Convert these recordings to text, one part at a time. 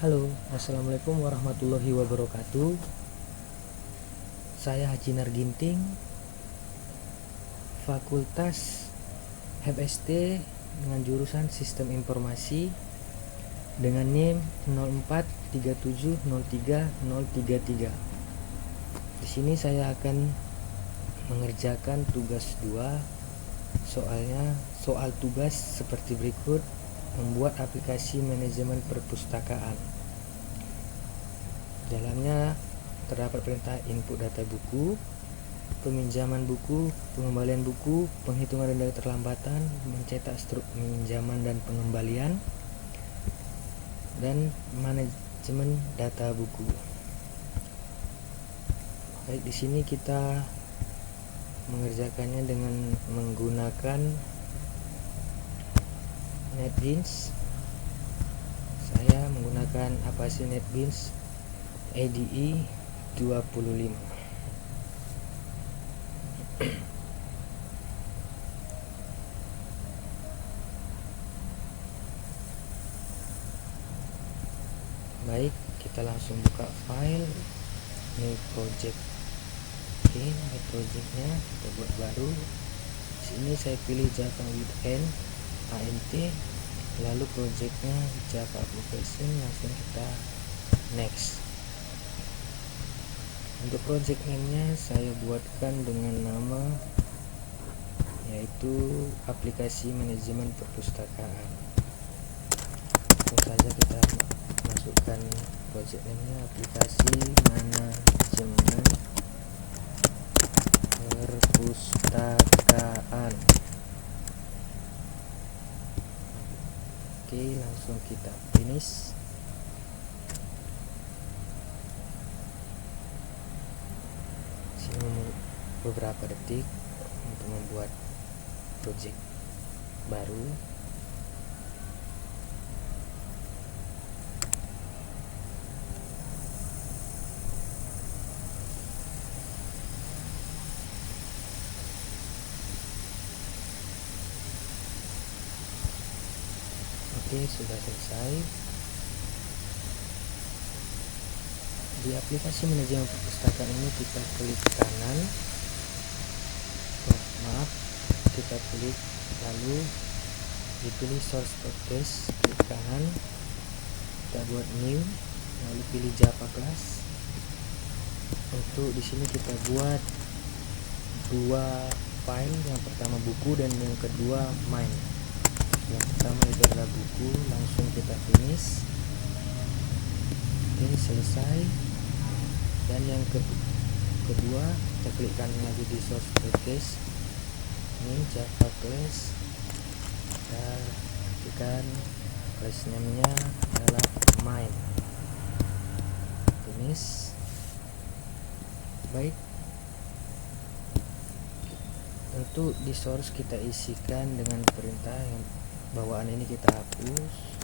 Halo, assalamualaikum warahmatullahi wabarakatuh. Saya Haji Narginting, Fakultas HMST dengan jurusan Sistem Informasi dengan NIM 0437030033. Di sini saya akan mengerjakan tugas 2. Soal tugas seperti berikut: membuat aplikasi manajemen perpustakaan. Dalamnya terdapat perintah input data buku, peminjaman buku, pengembalian buku, penghitungan denda keterlambatan, mencetak struk peminjaman dan pengembalian, dan manajemen data buku. Baik, di sini kita mengerjakannya dengan menggunakan NetBeans. Saya menggunakan aplikasi NetBeans IDE 25. Baik, kita langsung buka file new project. Oke, new projectnya kita buat baru. Di sini saya pilih Java with ANT, lalu projectnya Java application, langsung kita next. Untuk project name-nya saya buatkan dengan nama yaitu aplikasi manajemen perpustakaan. Langsung saja kita masukkan project name-nya aplikasi manajemen perpustakaan. Oke, langsung kita finish. Sini beberapa detik untuk membuat project baru. Oke, sudah selesai. Di aplikasi manajemen perpustakaan ini kita klik kanan, kita klik, lalu dipilih source package, klik kanan, kita buat new, lalu pilih Java class. Untuk di sini kita buat dua file, yang pertama buku dan yang kedua main. Yang pertama itu adalah buku, langsung kita finish. Oke, selesai. Dan yang kedua kita klik kanan lagi di source package, ini Java class, kita ketikkan class name nya adalah main, finish. Baik, untuk di source kita isikan dengan perintah yang bawaan ini kita hapus,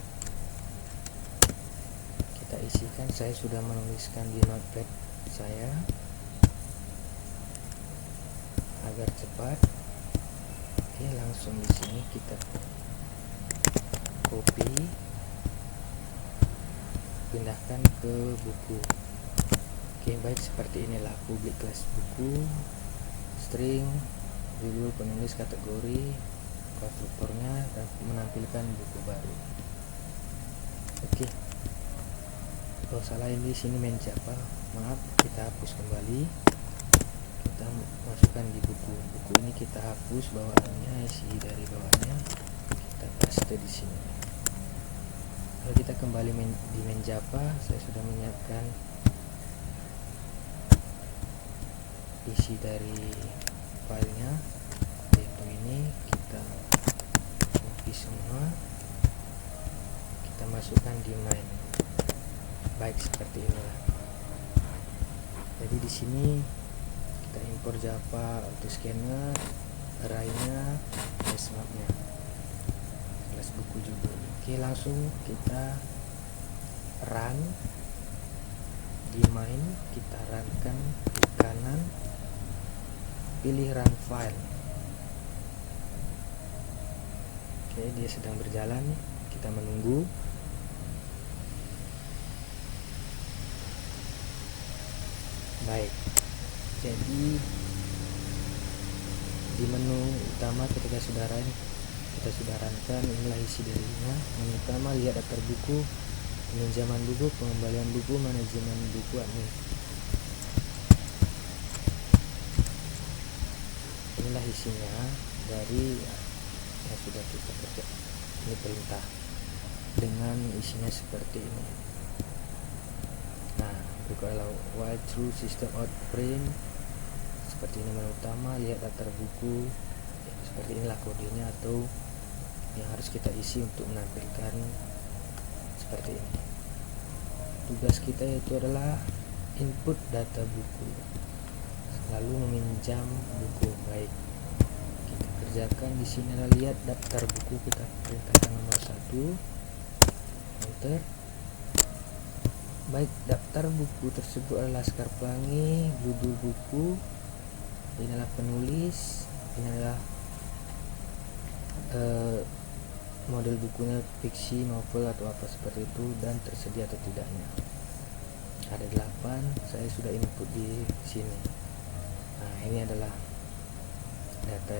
kita isikan. Saya sudah menuliskan di notepad saya agar cepat. Oke, langsung di sini kita copy, pindahkan ke buku. Oke, baik, seperti inilah public class buku, string, judul, penulis, kategori, konstruktornya, dan menampilkan buku baru. Oke, kalau salah ini di sini main Java, maaf, kita hapus kembali. Kita masukkan di buku. Buku ini kita hapus bawaannya, isi dari bawahnya kita paste di sini. Kalau kita kembali di main Java, saya sudah menyiapkan isi dari filenya, yaitu ini. Kita copy semua, kita masukkan di main. Baik, seperti inilah. Jadi di sini kita impor Java auto scanner, array-nya, class map-nya, kelas buku judul. Oke, langsung kita run di main. Kita runkan, klik kanan, pilih run file. Oke, dia sedang berjalan, kita menunggu. Baik, jadi di menu utama ketika kita sudah runkan, inilah isi darinya. Menu utama, lihat daftar buku, peminjaman buku, pengembalian buku, manajemen buku, admin. Inilah isinya dari yang sudah kita kerja. Ini perintah dengan isinya seperti ini. Nah, berikutnya while through system out print, seperti ini menu utama, lihat daftar buku. Ya, seperti inilah kodenya atau yang harus kita isi untuk menampilkan seperti ini. Tugas kita yaitu adalah input data buku, lalu meminjam buku. Baik, kita kerjakan di sini. Lihat daftar buku, kita perintahkan nomor 1, enter. Baik, daftar buku tersebut adalah Laskar Pelangi, judul buku, ini adalah penulis, ini adalah model bukunya fiksi, novel atau apa seperti itu, dan tersedia atau tidaknya. Ada 8, saya sudah input di sini. Nah, ini adalah data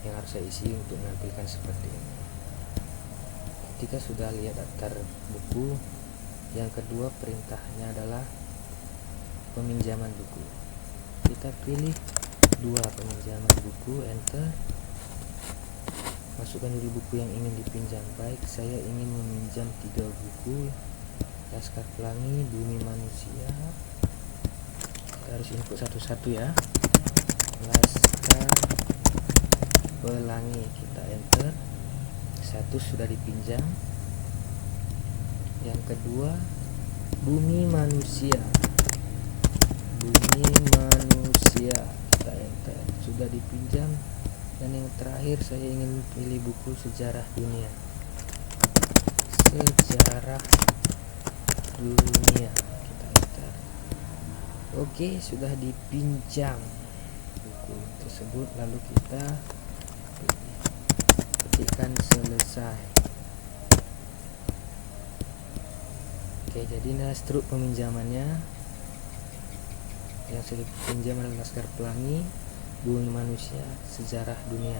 yang harus saya isi untuk menampilkan seperti ini. Ketika sudah lihat daftar buku, yang kedua perintahnya adalah peminjaman buku. Kita pilih 2 peminjaman buku, enter. Masukkan judul buku yang ingin dipinjam. Baik, saya ingin meminjam 3 buku, Laskar Pelangi, Bumi Manusia. Kita harus input satu-satu ya. Laskar Pelangi, kita enter. 1 sudah dipinjam. Yang kedua, Bumi Manusia. Bumi Manusia, kita enter. Sudah dipinjam. Dan yang terakhir, saya ingin pilih buku Sejarah Dunia. Sejarah Dunia, kita enter. Oke, sudah dipinjam buku tersebut, lalu kita ketikkan selesai. Oke, jadi ini struk peminjamannya. Yang saya pinjam adalah Laskar Pelangi, Bumi Manusia, Sejarah Dunia.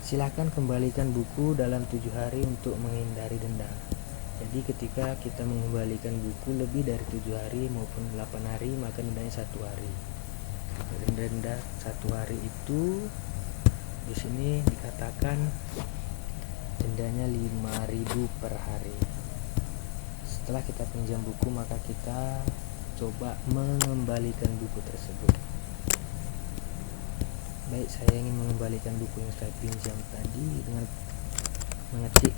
Silakan kembalikan buku dalam 7 hari untuk menghindari denda. Jadi ketika kita mengembalikan buku lebih dari 7 hari maupun 8 hari, maka dendanya 1 hari. Denda 1 hari itu di sini dikatakan dendanya 5.000 per hari. Setelah kita pinjam buku, maka kita coba mengembalikan buku tersebut. Baik, saya ingin mengembalikan buku yang saya pinjam tadi dengan mengetik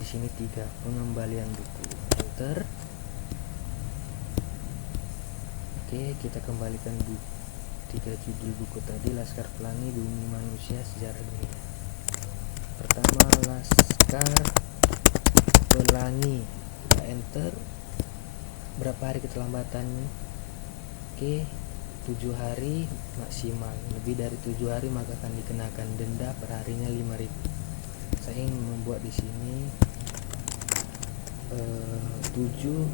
di sini 3 pengembalian buku, enter. Oke, kita kembalikan 3 judul buku tadi, Laskar Pelangi, Bumi Manusia, Sejarah Dunia. Pertama, Laskar Pelangi, kita enter. Berapa hari keterlambatannya? Oke, 7 hari maksimal. Lebih dari 7 hari maka akan dikenakan denda per harinya 5.000. Saya ingin membuat di sini 7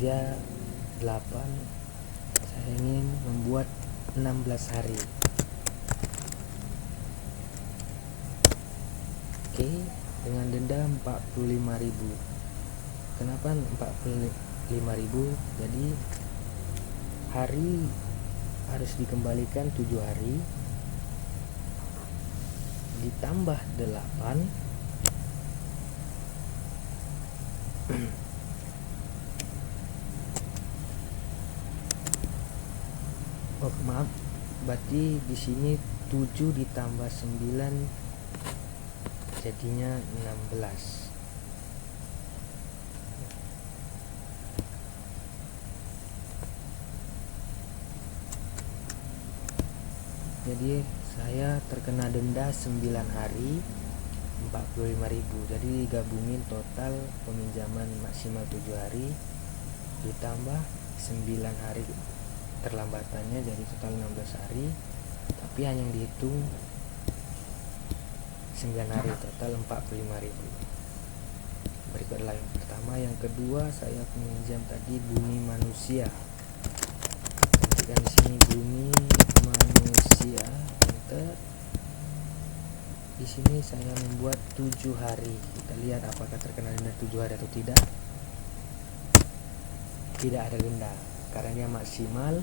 dia 8. Saya ingin membuat 16 hari. Oke, dengan denda 45.000. Kenapa 45.000? Jadi hari harus dikembalikan 7 hari ditambah 8 oh maaf, berarti di sini 7 ditambah 9 jadinya 16. Jadi saya terkena denda 9 hari 45.000. Jadi digabungin total peminjaman maksimal 7 hari ditambah 9 hari terlambatannya, jadi total 16 hari, tapi hanya dihitung 9 hari, total 45.000. berikut adalah yang pertama. Yang kedua, saya meminjam tadi bumi manusia. Ketikkan di sini bumi manusia, enter. Di sini saya membuat 7 hari. Kita lihat apakah terkena denda 7 hari atau tidak. Tidak ada denda karena dia maksimal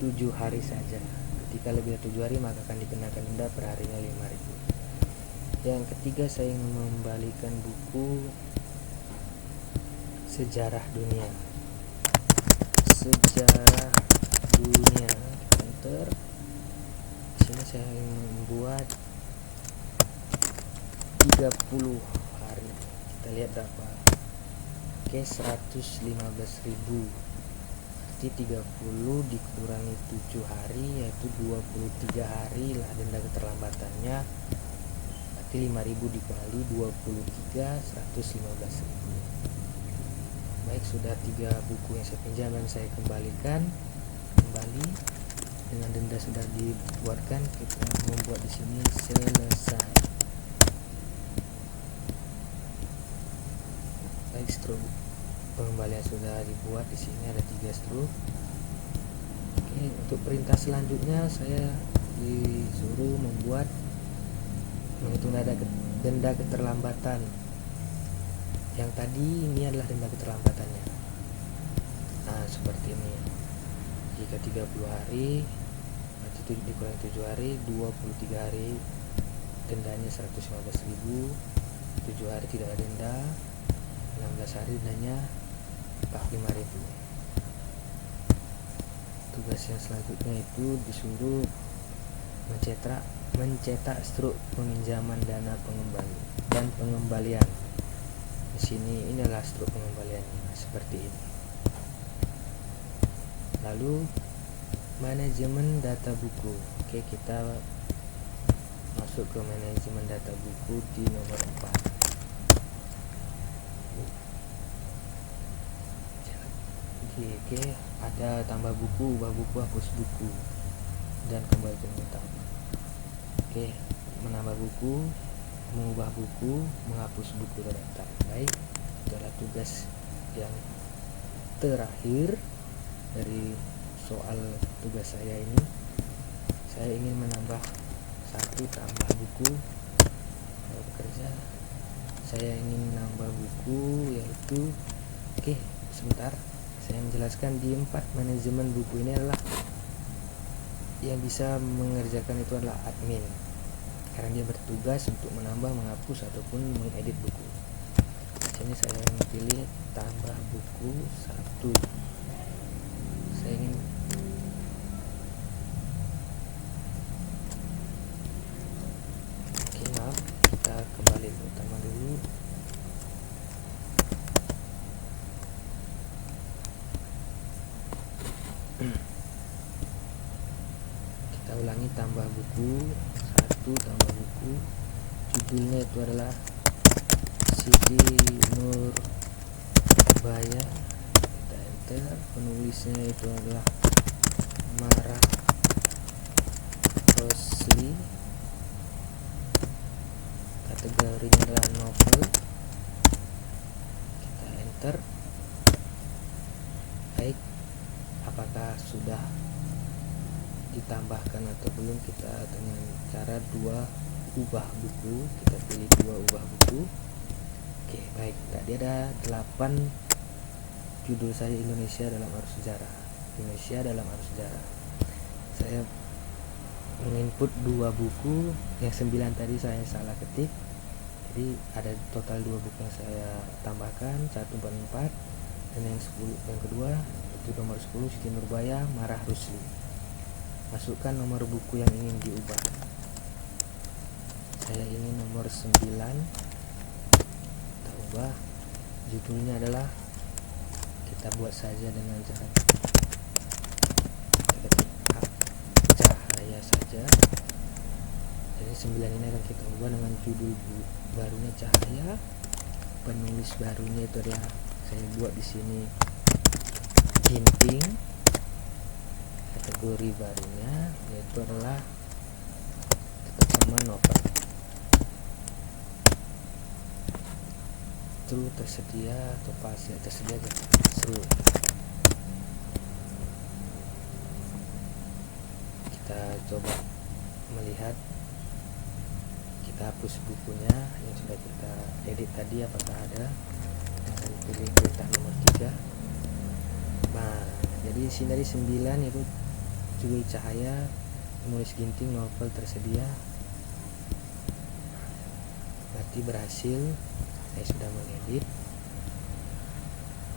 7 hari saja. Ketika lebih dari 7 hari maka akan dikenakan denda per harinya 5.000. Yang ketiga, saya ingin mengembalikan buku sejarah dunia. Sejarah dunia, enter. Di sini saya ingin membuat 30 hari. Kita lihat berapa. Oke, 115.000. Berarti 30 dikurangi 7 hari yaitu 23 hari lah denda keterlambatannya. Berarti 5.000 dikali 23, 115.000. Baik, sudah 3 buku yang saya pinjam dan saya kembalikan kembali dengan denda sudah dibuatkan. Kita membuat di sini selesai. Baik, struk pengembalian sudah dibuat. Di sini ada 3 struk. Oke, untuk perintah selanjutnya saya disuruh membuat menghitung denda keterlambatan. Yang tadi ini adalah denda keterlambatannya. Nah, seperti ini. Jika 30 hari berarti dikurangi 7 hari, 23 hari dendanya 115.000, 7 hari tidak ada denda, 16 hari dendanya 45.000. Tugas yang selanjutnya itu disuruh mencetak struk peminjaman dana pengembalian. Di sini inilah struk pengembaliannya seperti ini. Lalu manajemen data buku. Oke, kita masuk ke manajemen data buku di nomor 4. Oke, ada tambah buku, ubah buku, hapus buku, dan kembali ke utama. Oke, menambah buku, mengubah buku, menghapus buku terdaftar. Baik, itu adalah tugas yang terakhir dari soal tugas saya ini. Saya ingin menambah 1 tambah buku. Kalau bekerja, saya ingin menambah buku yaitu, oke, sebentar. Saya menjelaskan di 4 manajemen buku ini adalah yang bisa mengerjakan itu adalah admin, karena dia bertugas untuk menambah, menghapus ataupun mengedit buku. Di sini saya memilih tambah buku 1. Saya ingin kita kembali ke utama dulu. Kita ulangi, tambah buku 1, tambah buku, judulnya itu adalah Siti Nurbaya, kita enter. Penulisnya itu adalah Marah Rosli, kategorinya adalah novel, kita enter. Baik, apakah sudah ditambahkan atau belum? Kita dengan cara 2 ubah buku, kita pilih 2 ubah buku. Oke, baik, tadi ada 8 judul saya Indonesia dalam arus sejarah. Indonesia dalam arus sejarah. Saya menginput 2 buku, yang 9 tadi saya salah ketik. Jadi ada total 2 buku yang saya tambahkan, 144, dan yang kedua itu nomor 10 Siti Nurbaya Marah Rusli. Masukkan nomor buku yang ingin diubah. Saya ingin nomor 9. Kita ubah. Judulnya adalah, kita buat saja dengan cara ketik cahaya saja. Jadi 9 ini akan kita ubah dengan judul barunya Cahaya. Penulis barunya itu adalah saya buat di sini Ginting. Kategori barunya yaitu adalah tetap sama novel. true tersedia atau false tersedia gitu. True. Kita coba melihat, kita hapus bukunya yang sudah kita edit tadi, apakah ada. Dan pilih perintah nomor 3. Nah, jadi di sini dari 9 itu judul cahaya, penulis ginting, novel tersedia. Berarti berhasil, saya sudah mengedit.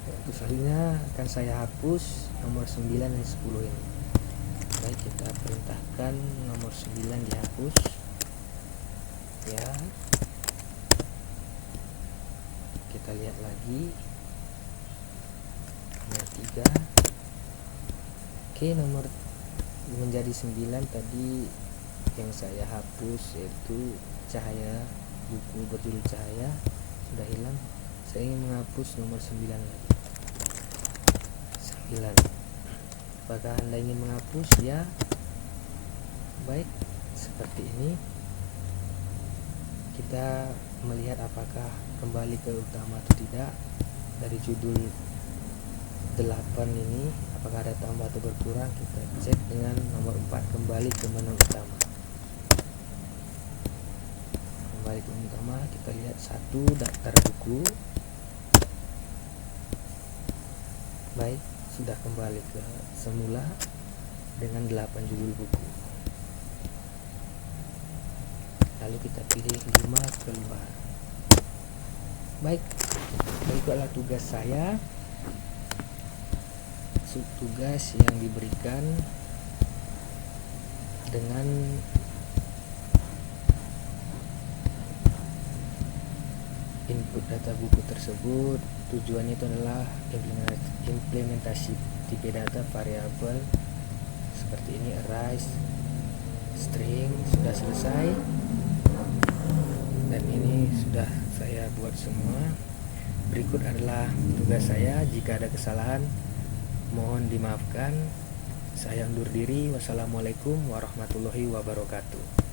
Untuk selanjutnya akan saya hapus nomor 9 dan 10 ini. Baik, kita perintahkan nomor 9 dihapus ya. Kita lihat lagi nomor 3. Oke, nomor menjadi 9 tadi yang saya hapus yaitu cahaya, buku berjudul cahaya sudah hilang. Saya ingin menghapus nomor 9 lagi. 9. Apakah Anda ingin menghapus? Ya. Baik, seperti ini. Kita melihat apakah kembali ke utama atau tidak. Dari judul 8 ini, apakah ada tambah atau berkurang? Kita cek dengan nomor 4, kembali ke menu utama. Kembali ke menu utama, kita lihat 1, daftar buku. Baik, sudah kembali ke semula dengan 8 judul buku. Lalu kita pilih 5 keluar. Baik, berikutlah tugas saya. Tugas yang diberikan dengan input data buku tersebut. Tujuannya itu adalah implementasi tipe data variabel seperti ini, array, string sudah selesai, dan ini sudah saya buat semua. Berikut adalah tugas saya. Jika ada kesalahan mohon dimaafkan. Saya undur diri. Wassalamualaikum warahmatullahi wabarakatuh.